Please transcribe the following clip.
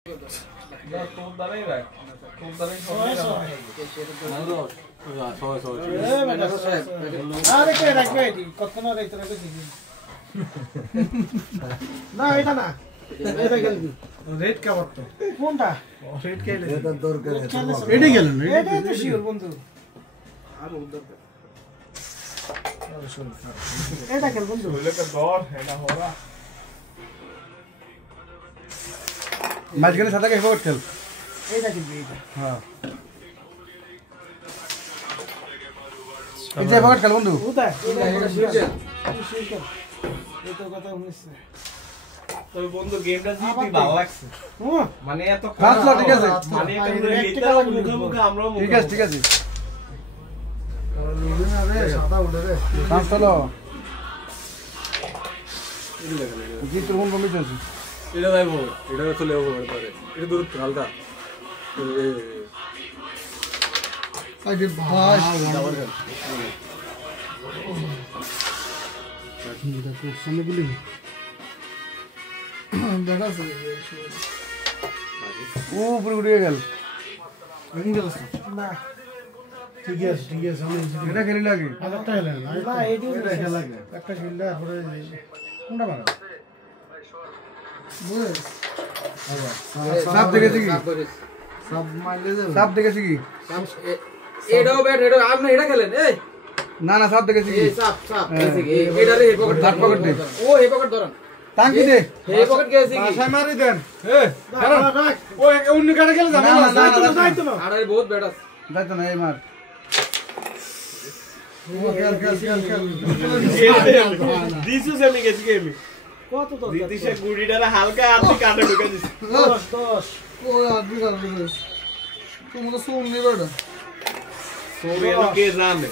তোর দ্বারাই রাখ তোর দ্বারাই আরে কে রাখবে এটি কতক্ষণ রাখতে রাখবে না এটা না এটা গেল রেড কভার তো কোনটা রেড খেলে এটা দরকার এডি গেল এটা তো শিওর বন্ধু আর উদ্ধার এটা খেল বন্ধু বলে কা দর এটা হোরা मैच के साथ के फोर्ट खेल এইটা খেলবি এইটা हां इधर फोर्ट खेल बंधु ওটা এটা শিওর শিওর এই তো কথা হইছে তবে বন্ধু গেমটা জিততে ভালো লাগছে মানে এত ফাস্ট ঠিক আছে মানে এটা মুখে মুখে আমরাও ঠিক আছে সাদা উঠে রে ফাস্ট চলো জিত রুম কমিট আছে এটা যাইবো এটা চলে যাবো পারে এটা দূর হালকা আরে ভাই ডাবল খেল এটা তো সামনে গুলি দেখা আছে ও পুরো উড়ে গেল রিং গেল না ঠিক আছে আমি এটা খেলি লাগে আরেকটা খেলে না এটা খেলা লাগে একটা খেললে পরে কোনটা মারা বুঝছ সাপ দেখেছি কি সব মারলে যাবে সাপ দেখেছি কি এটাও ব্যাট এটা আপনি এটা খেলেন এই না না সাপ দেখেছি কি এই সাপ গেছে কি এটা রে পকেট হাত পকেট দে ও এই পকেট ধরেন টাঙ্কি দে এই পকেট গেছে কি আশা মারি দেন ও অন্য কাটে গেলে যাবে না যাইতো না আরে বহুত ব্যাট আছে যাইতো না এই মার দিছু আমি গেছি গেমি কত তো দিদিশে গুড়িটারে হালকা আর্ধি কাটে ঢুকে দিছে 10 ও আদমি কাটে তুমি তো সুন নি বেটা তো কে জানে